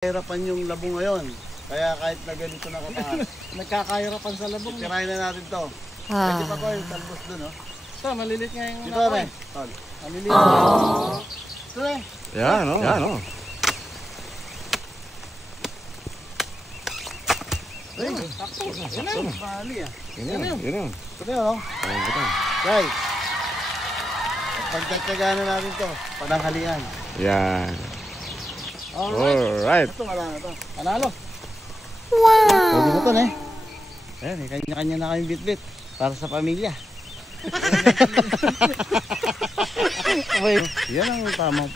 Hirapan yung labong ngayon. Kaya kahit na ganito na kataas, nagkakahirapan sa labong. tirahin na natin to. Pwede pa ko yung talbos dun, oh. Ito, malilit nga yung Dito nako rin. eh. Malilit. Ito rin. Yan, oh. Yan, oh. Ay, sakto. Yan na yun. Bali ah. Yun yun. Yun yun. Ito na yun, oh. Ayun, betul. Guys, pagtatsagaan na natin to, pananghalian. Yan. Alright. Alright. Ito, wala na to. Panalo. Pwede na to, eh. Ayan, eh, kanya-kanya na kayong bit-bit. Para sa pamilya. Okay. Yan ang tamang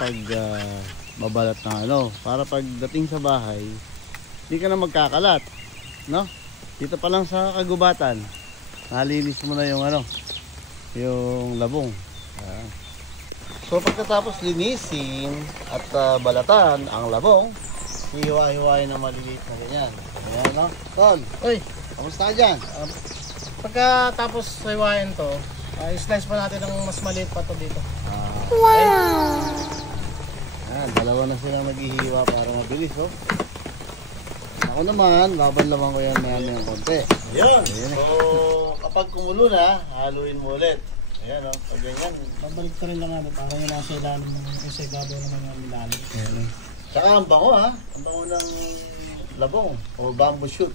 babalat ng ano. Para pagdating sa bahay, hindi ka na magkakalat. No? Dito pa lang sa kagubatan, nalinis mo na yung ano, yung labong. Ayan. So pagkatapos linisin at balatan ang labong, hiwa-hiwain na maliliit na ganyan. Ayan, no? Tol, Uy, kamusta ka dyan? pagkatapos hiwain to, slice pa natin ng mas maliit pa to dito. Ayan, dalawa na silang naghihiwa para mabilis, oh. Ako naman, laban-laban ko yan maya-maya ng konti. Ayan. So, kapag kumulo na, haluin mo ulit. Ayan, oh. Pag ganyan. Babalik ka rin lang natin para yung nasa ilalim ng isa ibabaw naman yung ilalim. Saka ang bango, ha? Ang bango ng labong o bamboo shoot.